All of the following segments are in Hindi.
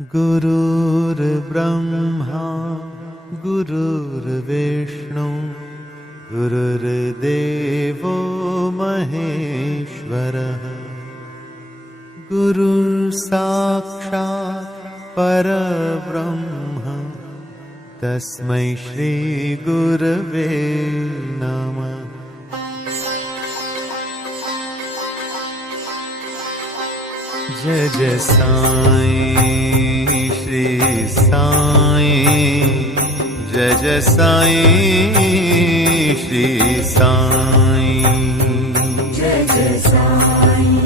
गुरुर्ब्रह्मा गुरुर्विष्णु गुरुर्देवो महेश्वरः गुरुर्साक्षात् परब्रह्म तस्मै श्री गुरवे नमः। जय जय साईं श्री साईं, जय जय साईं श्री साईं, जय जय साईं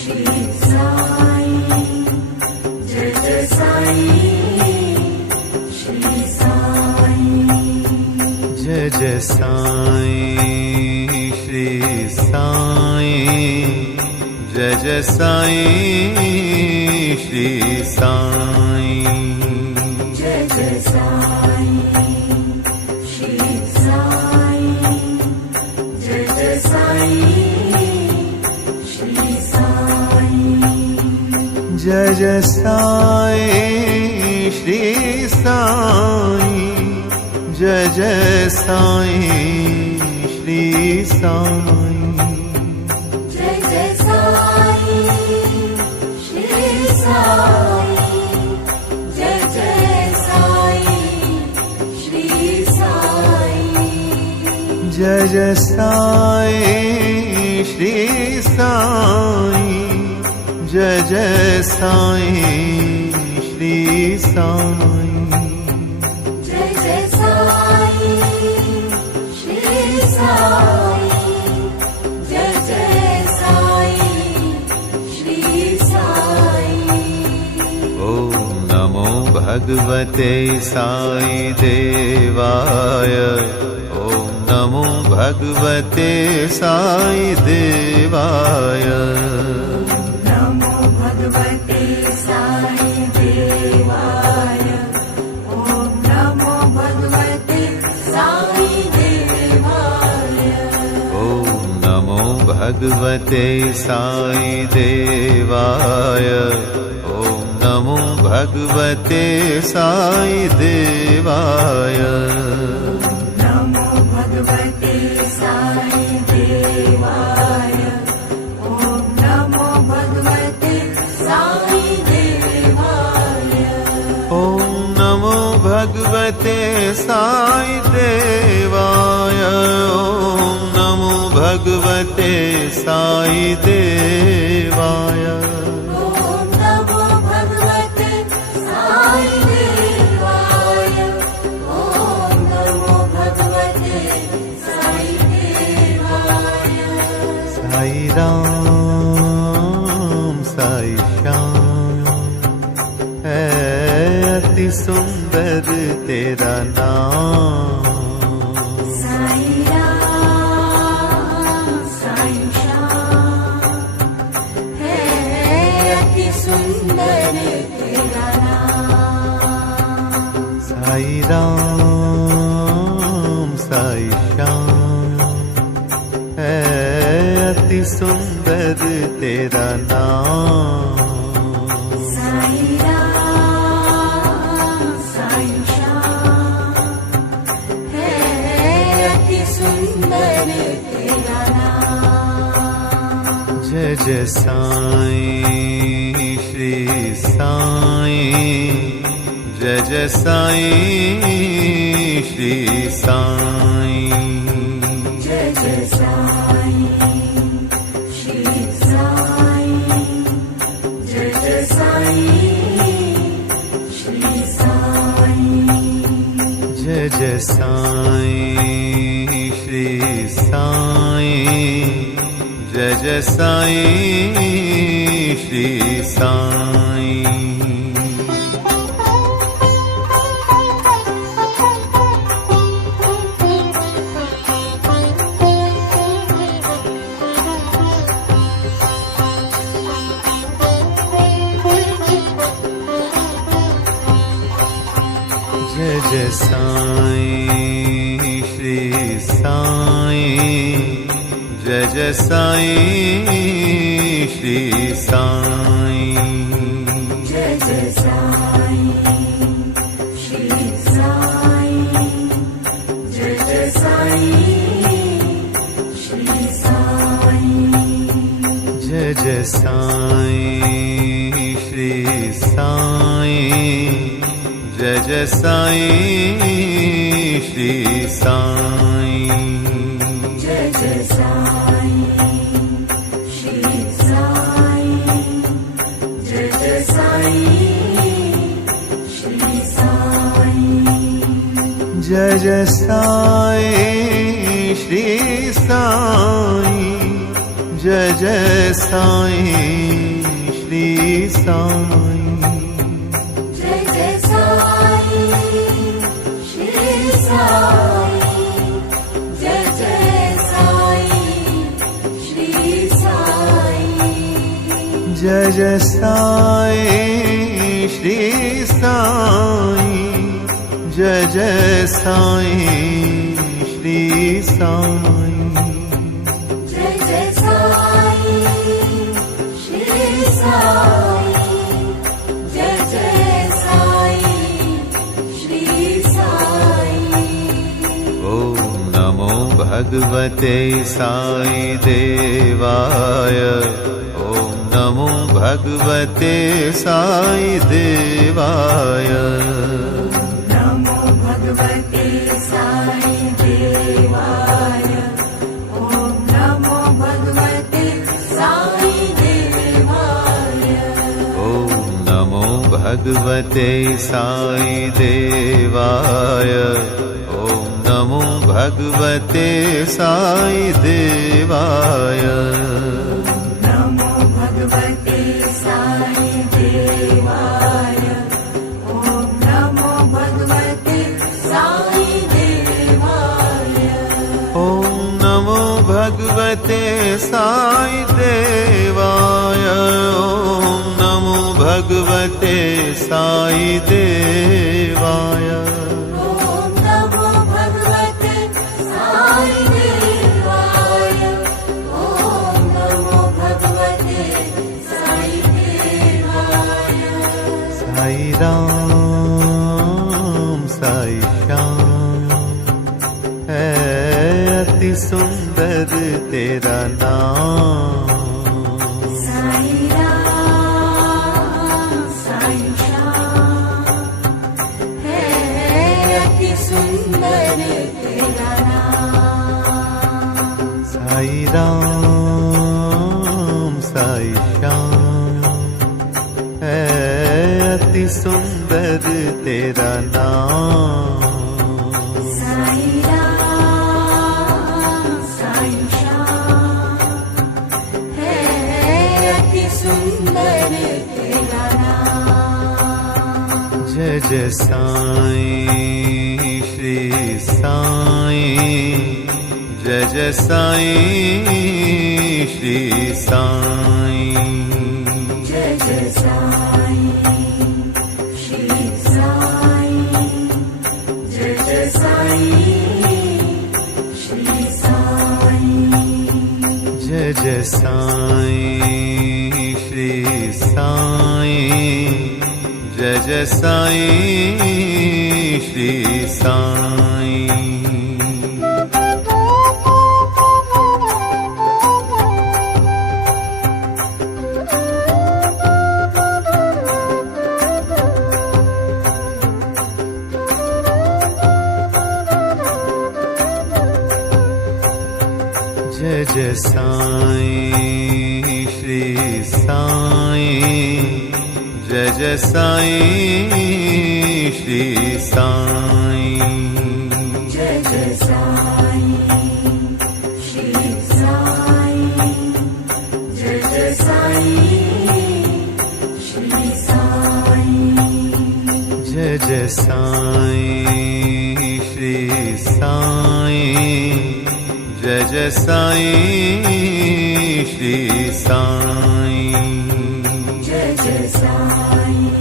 श्री साईं, जय जय साईं श्री साईं, जय जय साईं श्री साईं, जय जय साईं श्री साईं, जय जय साईं श्री साईं, जय जय साईं श्री साईं, जय जय साईं श्री साईं, जय जय साईं श्री साईं, जय जय साईं श्री साईं, जय जय साईं श्री साईं, जय जय साईं श्री साईं, जय जय साईं श्री साईं। ओम नमो भगवते साई देवाय, नमो भगवते साई देवाय, नमो भगवते साई देवाय, ओम नमो भगवते साई देवाय, ओम नमो भगवते साई देवाय, ओम नमो भगवते साई देवाय, भगवते साई देवाय, ओम नमो भगवते साई देवाय, ओम नमो भगवते साई देवाय, ओम नमो भगवते साई देवाय, ओम नमो भगवते साई देवाय, ओम नमो भगवते साई देवाय। साई राम साई श्याम है अति सुंदर तेरा नाम, साई राम साई श्याम है अति सुंदर तेरा नाम, साई राम साई श्याम है अति सुंदर तेरा नाम, साई राम साई श्याम है अति सुंदर तेरा नाम। जय जय साईं श्री साईं, जय जय साईं श्री साईं, जय जय साईं श्री साईं, जय जय साईं श्री साईं, जय जय साईं श्री साईं, जय जय साईं श्री साईं, जय जय साईं श्री साईं, जय जय साईं श्री साईं, जय जय जय जय साईं श्री साईं जय जय साईं श्री साईं जय जय साईं श्री साईं जय जय साईं श्री साईं जय जय साईं श्री साईं जय जय साईं श्री साईं जय जय साईं श्री साईं जय जय साईं श्री साईं जय जय साईं श्री साईं जय जय साईं श्री साईं जय जय साईं श्री साईं जय जय साईं श्री साईं ॐ नमो भगवते साई देवाय ॐ नमो भगवते साई देवाय नमो भगवते साई देवाय ॐ नमो भगवते साई देवाय ॐ नमो भगवते साई देवाय ॐ नमो भगवते साई देवाय नमो भगवते साई देवाय ॐ नमो भगवते साई देवाय ॐ नमो भगवते साई देवाय ॐ नमो भगवते साई देवाय ॐ नमो भगवते साई देवाय ॐ नमो भगवते साई देवाय साई राम साई श्याम है अति सुंदर तेरा नाम साई राम साई श्याम है अति सुंदर तेरा नाम साई राम साई श्याम है अति सुंदर तेरा नाम साई राम साई श्याम है अति सुंदर तेरा नाम जय जय साईं श्री साईं जय जय साईं श्री साईं जय जय साईं श्री साईं जय जय साईं श्री साईं जय जय साईं श्री साईं जय जय साईं श्री साईं जय जय साईं श्री साईं जय जय साईं श्री साईं जय जय साईं श्री साईं जय जय साईं श्री साईं जय जय साईं श्री साईं जय जय साईं श्री साईं जय जय साईं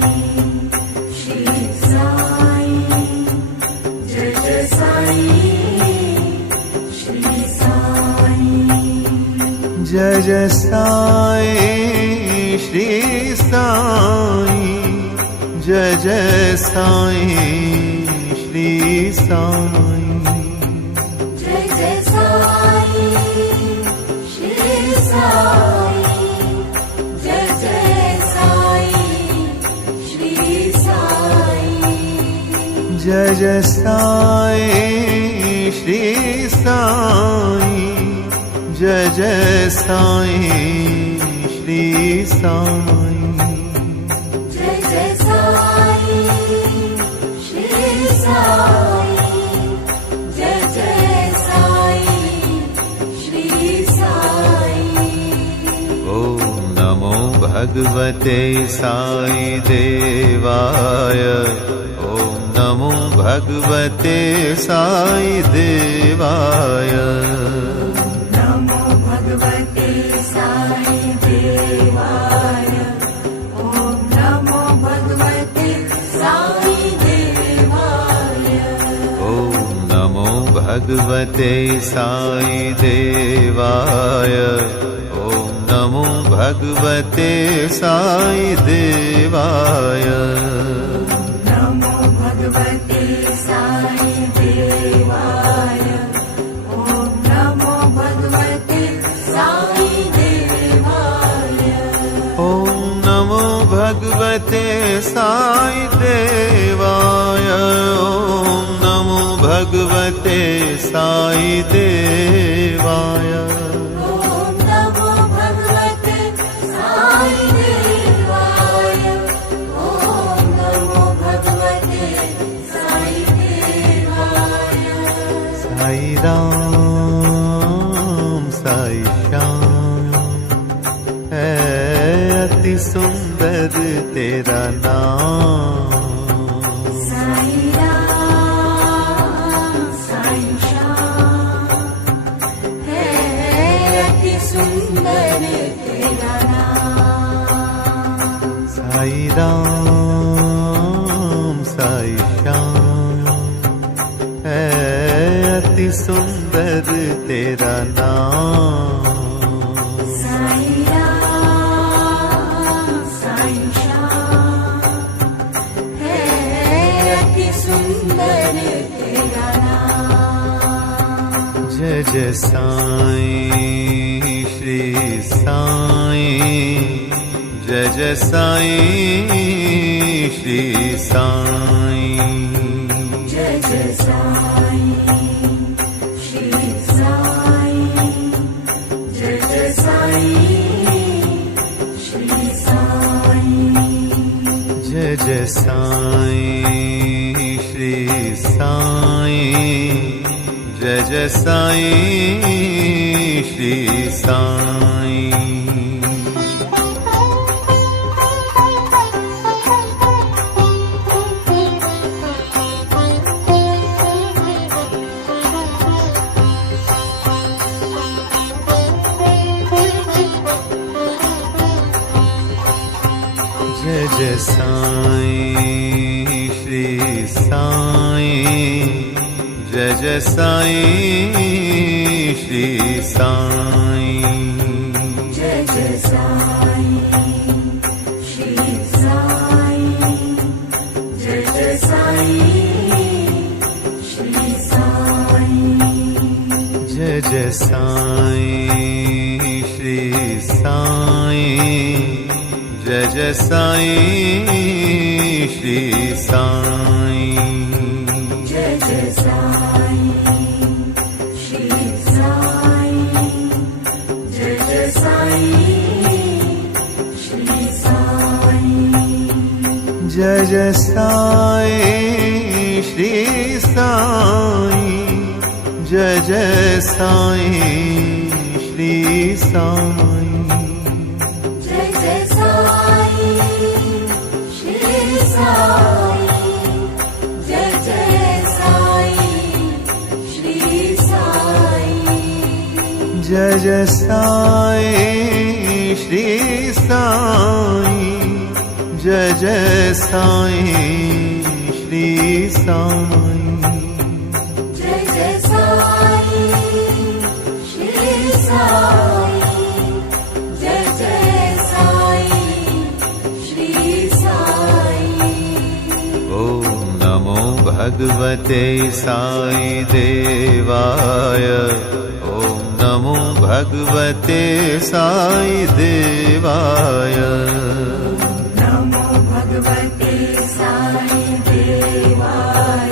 श्री साईं जय जय साईं श्री साईं जय जय साईं श्री साईं जय जय साईं श्री साईं जय जय साईं श्री साईं जय जय साईं श्री साईं, जय जय साईं श्री साईं, जय जय साईं श्री साईं, जय जय साईं श्री साईं। ॐ नमो भगवते साई देवाय, ॐ नमो भगवते साई देवाय, नमो भगवते साई देवाय, ॐ नमो भगवते साई देवाय, ॐ नमो भगवते साई देवाय, ॐ नमो भगवते साई देवाय, नमो भगवते साई देवाय, ॐ नमो भगवते साई देवाय, ॐ नमो भगवते साई देवाय, ॐ नमो भगवते साई देवाय, ॐ नमो भगवते साई देवाय, ॐ नमो भगवते साई देवाय। साई राम साई श्याम है अति सुंदर तेरा नाम, साई राम साई श्याम है अति सुंदर तेरा नाम, साई राम साई श्याम है अति सुंदर तेरा नाम, साई राम साई श्याम है अति सुंदर तेरा नाम। जय जय साईं श्री साईं, जय जय साईं श्री साईं, जय जय साईं श्री साईं, जय जय साईं श्री साईं, जय जय साईं श्री साईं, जय जय साईं श्री साईं। जय जय साईं श्री साईं, जय जय साईं श्री साईं, जय जय साईं श्री साईं, जय जय साईं श्री साईं, जय जय साईं श्री साईं, जय जय साईं श्री साईं, जय जय साईं श्री साईं, जय जय साईं श्री साईं, जय जय साईं श्री साईं, जय जय साईं श्री साईं, जय जय साईं श्री साईं, जय जय साईं श्री साईं, जय जय साईं श्री साईं, जय जय साईं श्री साईं, जय जय साईं श्री साईं, जय जय साईं श्री साईं। ॐ नमो भगवते साई देवाय, ॐ नमो भगवते साई देवाय, नमो भगवते साई देवाय,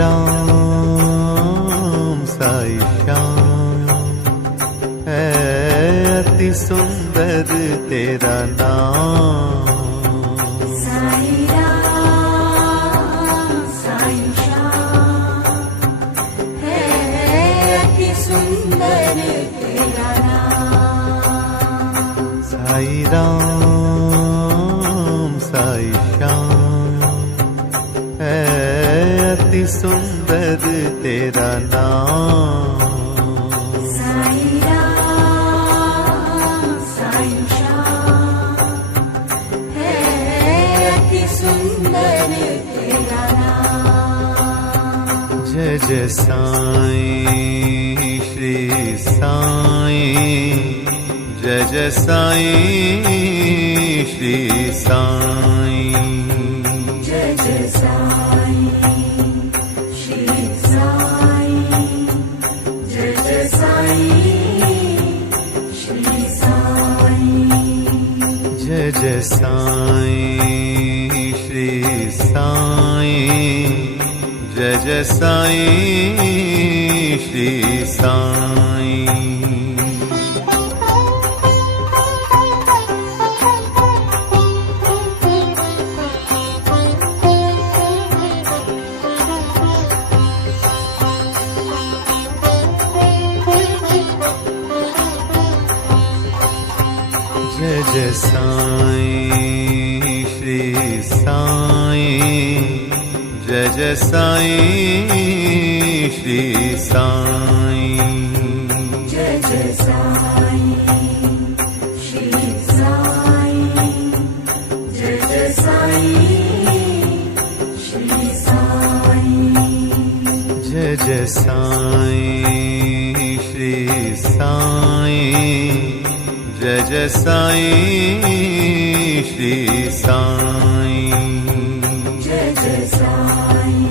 राम साई श्याम है अति सुंदर तेरा नाम। साई राम साई श्याम है अति सुंदर तेरा नाम। साई राम साई श्याम है अति सुंदर तेरा नाम। साई राम साई श्याम है अति सुंदर तेरा नाम। जय जय साईं श्री साईं, जय जय साईं श्री साईं। जय जय साईं श्री साईं, जय जय साईं श्री साईं। जय जय साईं श्री साईं, जय जय साईं श्री साईं। जय जय साईं श्री साईं, जय जय साईं श्री साईं। जय जय साईं श्री साईं, जय जय साईं श्री साईं। जय जय साईं श्री साईं, जय जय साईं श्री साईं। जय जय साईं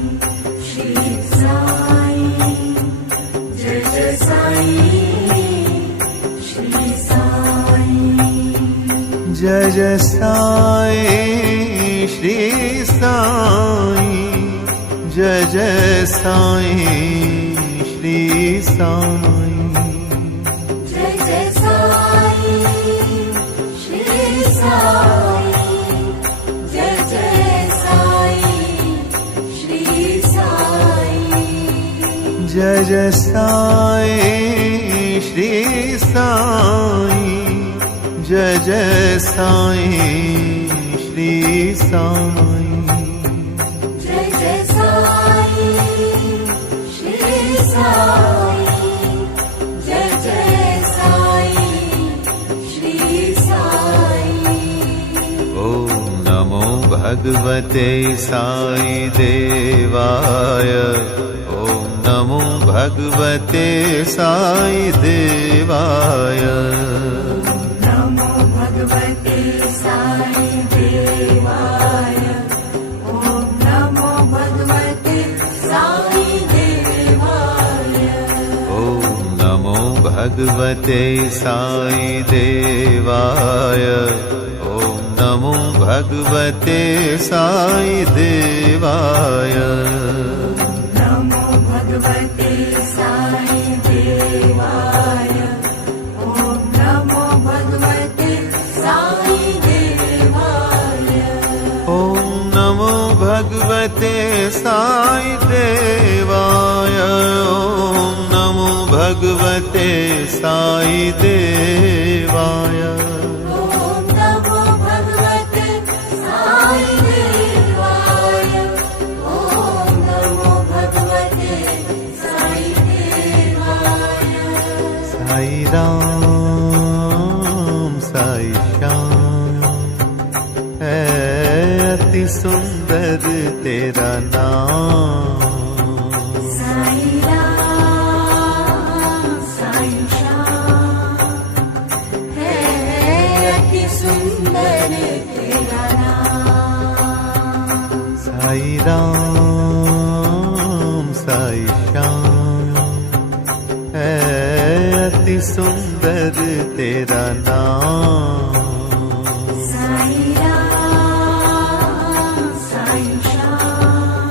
श्री साईं, जय जय साईं श्री साईं। जय जय साईं श्री साईं, जय जय साईं श्री साईं। जय जय साईं श्री साईं, जय जय साईं श्री साईं। जय जय साईं श्री साईं, जय जय साईं श्री साईं। जय जय साईं श्री साईं, जय जय साईं श्री साईं। ओम नमो भगवते साई देवाय, ओम नमो भगवते साई देवाय। नमो भगवते साई देवाय, ओम नमो भगवते साई देवाय। ओम नमो भगवते साई देवाय, ओम नमो भगवते साई देवाय। नमो भगवते साई देवाय, ओम नमो भगवते साई देवाय। ओम नमो भगवते साई देवाय, ओम नमो भगवते साई देवाय। ओम नमो भगवते साई देवाय, ओम नमो भगवते साई देवाय। साई राम साई श्याम है अति सुंदर तेरा नाम। साई राम साई श्याम है अति सुंदर तेरा नाम। साई राम साई श्याम है अति सुंदर तेरा नाम। साई राम साई श्याम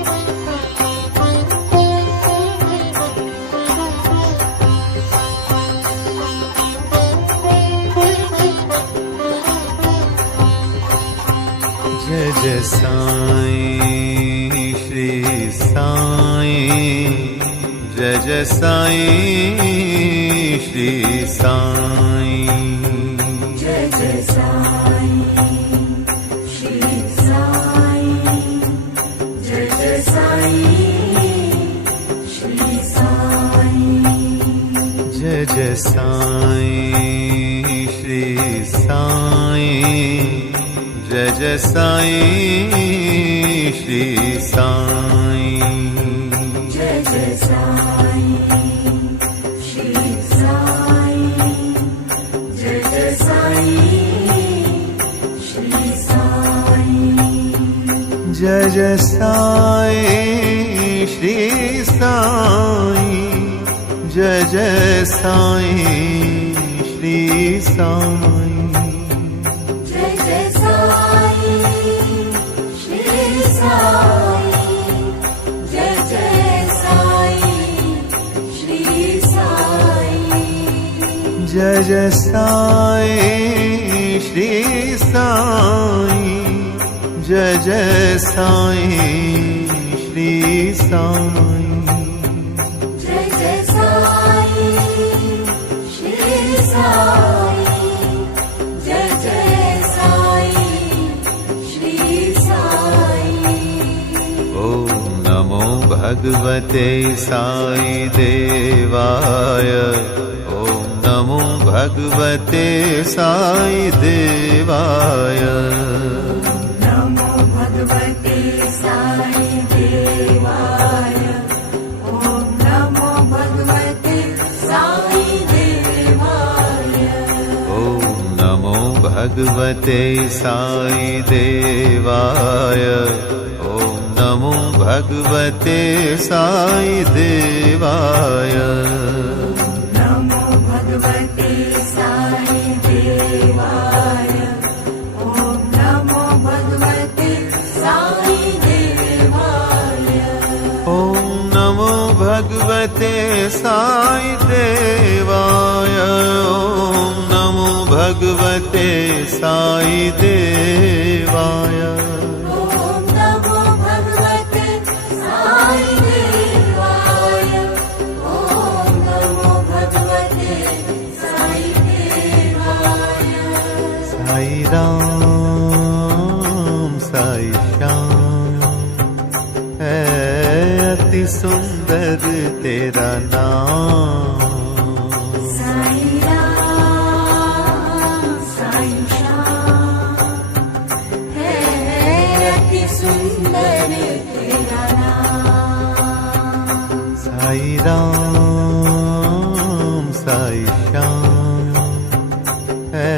जय साईं श्री साईं जय जय साईं श्री साईं जय जय साईं श्री साईं जय जय साईं श्री साईं जय जय साईं श्री साईं जय जय साईं श्री साईं जय जय साईं श्री साईं जय जय साईं श्री साईं जय जय साईं श्री साईं जय जय साईं श्री साईं जय जय साईं श्री साईं जय जय साईं श्री साईं जय जय साईं श्री साईं जय जय साईं श्री साईं जय जय साईं श्री साईं जय जय साईं श्री साईं ॐ नमो भगवते साई देवाय ॐ नमो भगवते साई देवाय नमो भगवते साई देवाय ॐ नमो भगवते साई देवाय ॐ नमो भगवते साई देवाय ॐ नमो भगवते साई देवाय नमो भगवते साई देवाय ॐ नमो भगवते साई देवाय ॐ नमो भगवते साई देवाय ॐ नमो भगवते साई देवाय ॐ नमो भगवते साई देवाय ॐ नमो भगवते साई देवाय साई राम साई श्याम है अति सुंदर तेरा नाम साई राम साई श्याम है अति सुंदर तेरा नाम साई राम साई श्याम है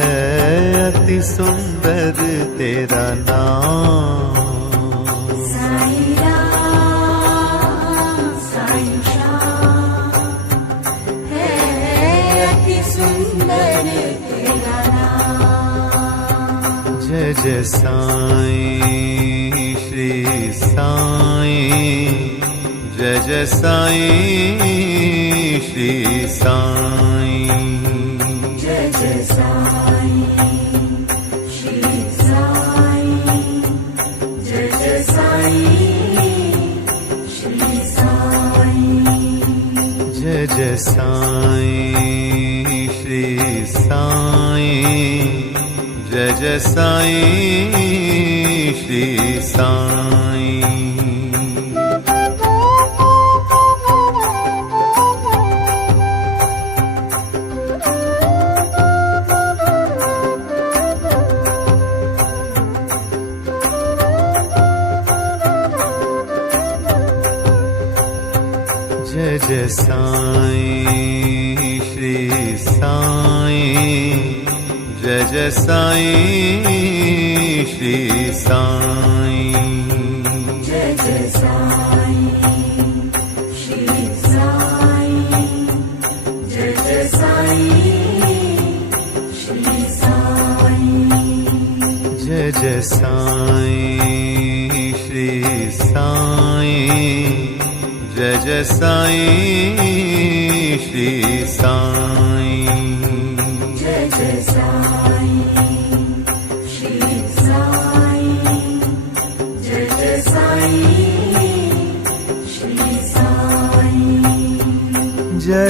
अति सुंदर तेरा नाम साई राम साई श्याम है अति सुंदर तेरा नाम जय जय साईं श्री साईं जय जय साईं श्री साईं जय जय साईं श्री साईं जय जय साईं श्री साईं जय जय साईं श्री साईं जय जय साईं श्री साईं जय जय साईं श्री साईं जय जय साईं श्री साईं जय जय साईं श्री साईं जय जय साईं श्री साईं जय जय साईं श्री साईं जय जय साईं श्री साईं जय जय साईं श्री साईं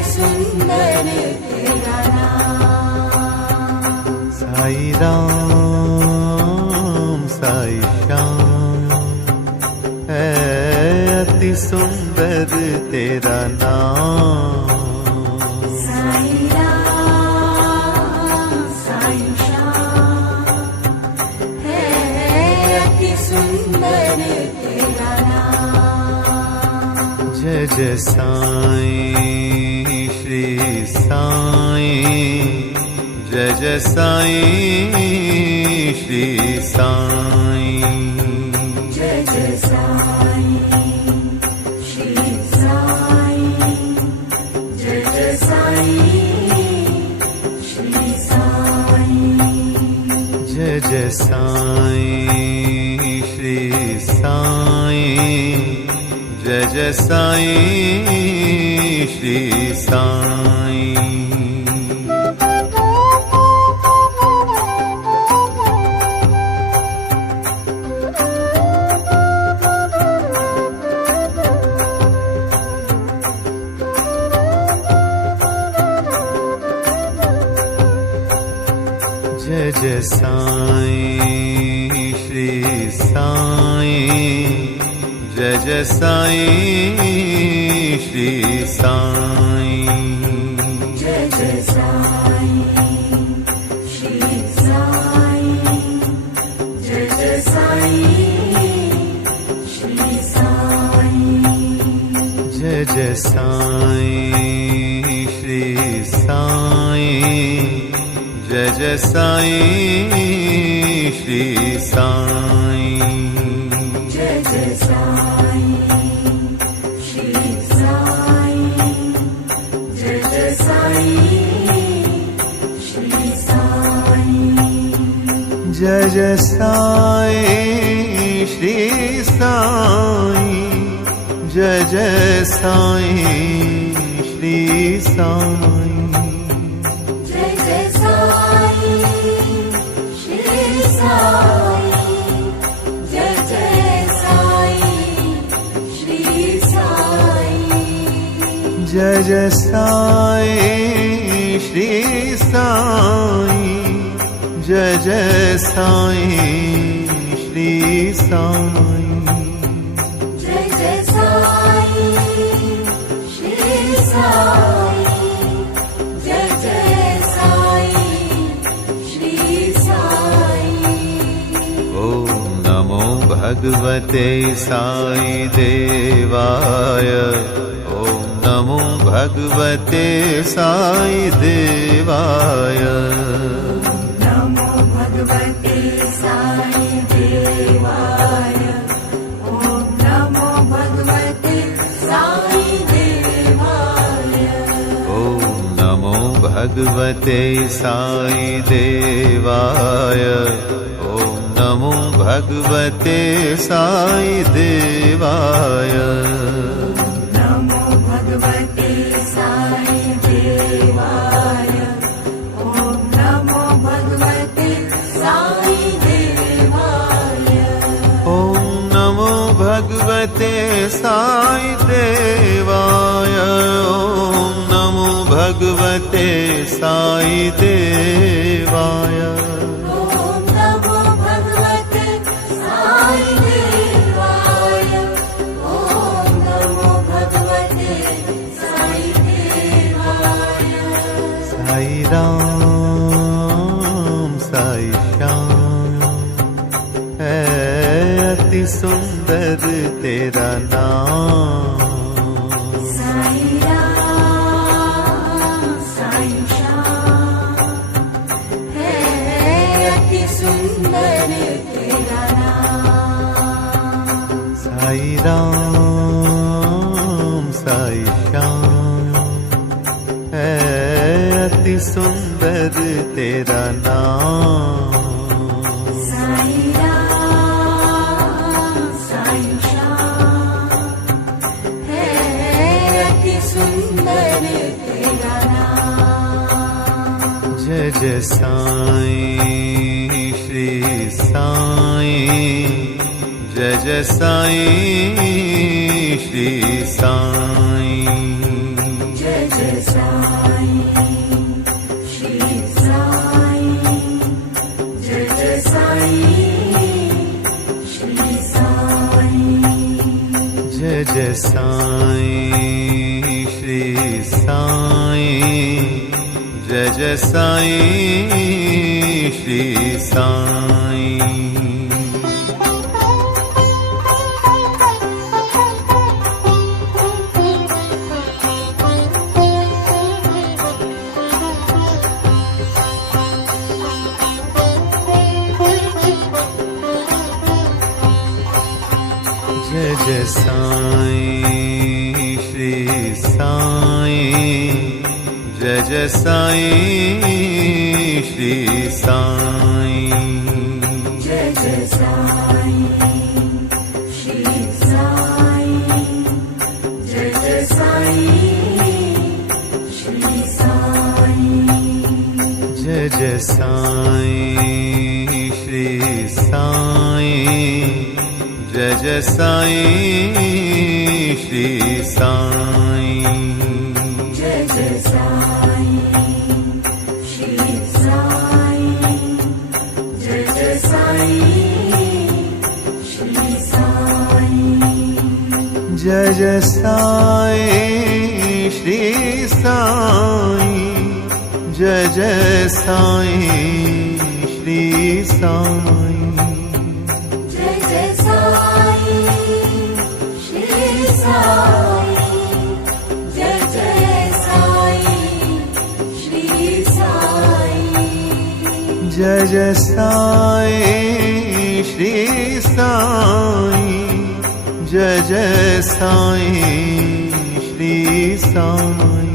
अति सुंदर तेरा नाम। साई राम साई श्याम है अति सुंदर तेरा नाम। साई राम साई श्याम है अति सुंदर तेरा नाम। जय जय साईं श्री साईं, जय जय साईं श्री साईं, जय जय साईं श्री साईं, जय जय साईं श्री साईं, जय जय साईं श्री साईं, जय जय साईं श्री साईं। जय जय साईं श्री साईं, जय जय साईं श्री साईं, जय जय साईं श्री साईं, जय जय साईं श्री साईं, जय जय साईं श्री साईं, जय जय साईं श्री साईं, जय जय साईं श्री साईं, जय जय साईं श्री साईं, जय जय साईं श्री साईं, जय जय साईं श्री साईं, जय जय साईं श्री साईं, जय जय साईं श्री साईं, जय जय साईं श्री साईं, जय जय साईं श्री साईं, जय जय साईं श्री साईं, जय जय साईं श्री साईं। ॐ नमो भगवते साई देवाय, ॐ नमो भगवते साई देवाय, नमो भगवते साई देवाय, ओम नमो भगवते साई देवाय, ॐ नमो भगवते साई देवाय, ॐ नमो भगवते साई देवाय, नमो भगवते साई देवाय, ओम नमो भगवते साई देवाय, ॐ नमो भगवते साई देवाय, ॐ नमो भगवते साई देवाय, ओम नमो भगवते साई देवाय, ओम नमो भगवते साई देवाय। साई राम साई श्याम है अति सुंदर तेरा नाम। साई राम साई श्याम है अति सुंदर तेरा नाम। साई राम साई श्याम है अति सुंदर तेरा नाम। साई राम साई श्याम है अति सुंदर तेरा नाम। जय जय साईं श्री साईं, जय जय साईं श्री साईं, जय जय साई श्री साई जय जय साई श्री साई जय जय साई श्री साई जय जय साई श्री साई जय जय साई श्री साई जय जय साई श्री साई जय जय साई श्री साई जय जय साई श्री साई जय जय साई श्री साई जय जय साई श्री साई जय जय साई श्री साई जय जय साई श्री साई जय जय साई श्री साई जय जय साई श्री साई जय जय साई श्री साई जय जय साई श्री साई जय जय साई श्री साई जय जय साई श्री साई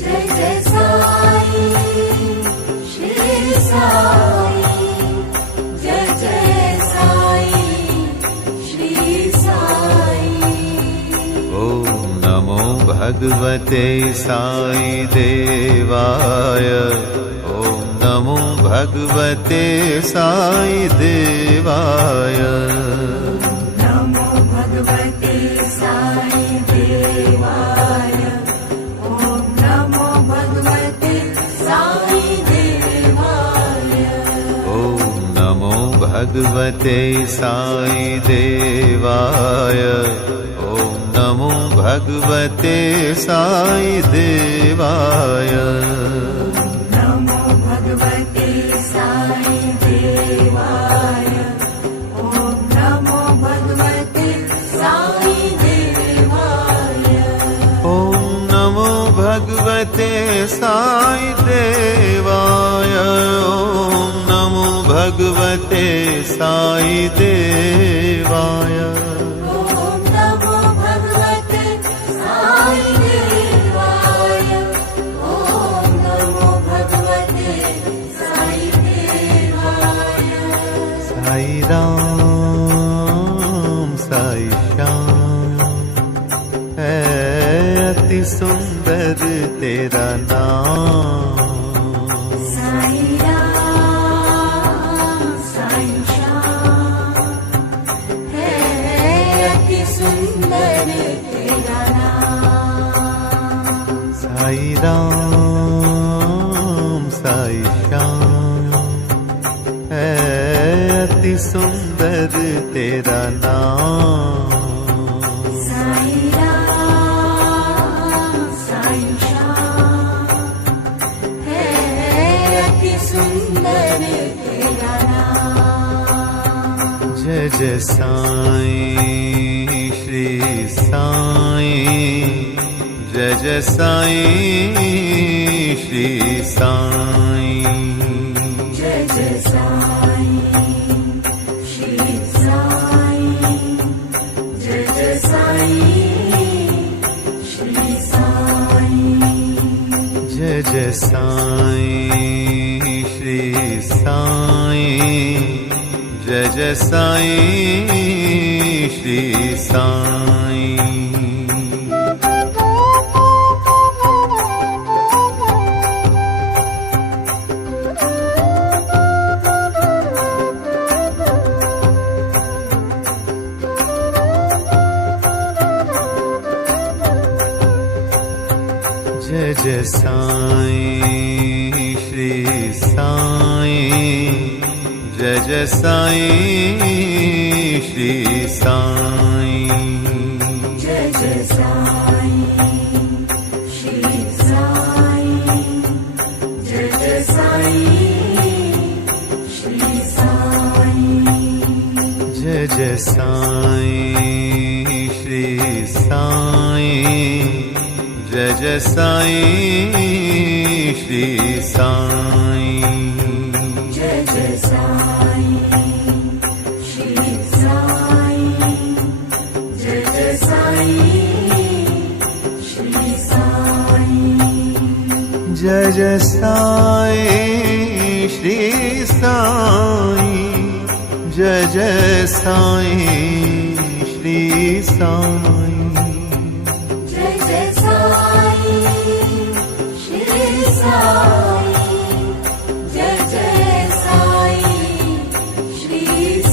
जय जय साई श्री साई जय जय साई श्री साई ॐ नमो भगवते साई देवाय ॐ नमो भगवते साई देवाय नमो भगवते साई देवाय ॐ नमो भगवते साई देवाय ॐ नमो भगवते साई देवाय ॐ नमो भगवते साई देवाय नमो भगवते साई देवाय ॐ नमो भगवते साई देवाय ॐ नमो भगवते साई देवाय ॐ नमो भगवते साई देवाय ॐ नमो भगवते साई देवाय ॐ नमो भगवते साई देवाय साई राम साई श्याम है अति सुंदर तेरा नाम साई राम साई श्याम है अति सुंदर तेरा नाम साई राम साई श्याम है अति सुंदर तेरा नाम साई राम साई श्याम है अति सुंदर तेरा नाम जय जय साई श्री साई जय जय साई श्री साई जय जय साई श्री साई जय जय साई श्री साई जय जय साई श्री साई जय जय साई श्री साई जय जय साईं श्री साईं जय जय साईं श्री साईं जय जय साईं श्री साईं जय जय साईं श्री साईं जय जय साईं श्री साईं जय जय साईं श्री साईं जय जय साईं श्री साईं जय जय साईं श्री साईं जय जय साईं श्री साईं जय जय साईं श्री साईं जय जय साईं श्री साईं जय जय साईं श्री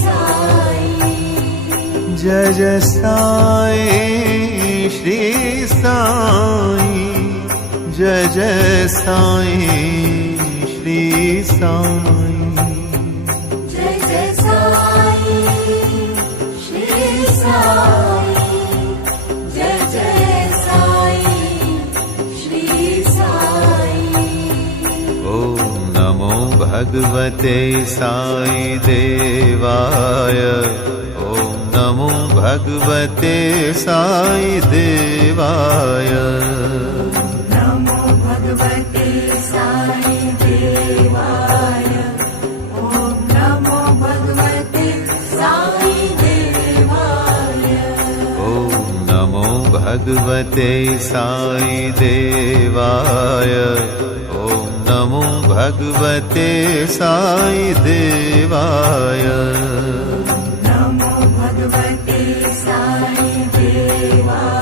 साईं जय जय साईं श्री साईं जय जय साईं श्री साईं जय जय साईं श्री साईं जय जय साईं श्री साईं ॐ नमो भगवते साई देवाय ॐ नमो भगवते साई देवाय नमो भगवते साई देवाय ॐ नमो भगवते साई देवाय ॐ नमो भगवते साई देवाय ॐ नमो भगवते साई देवाय नमो भगवते साई देवाय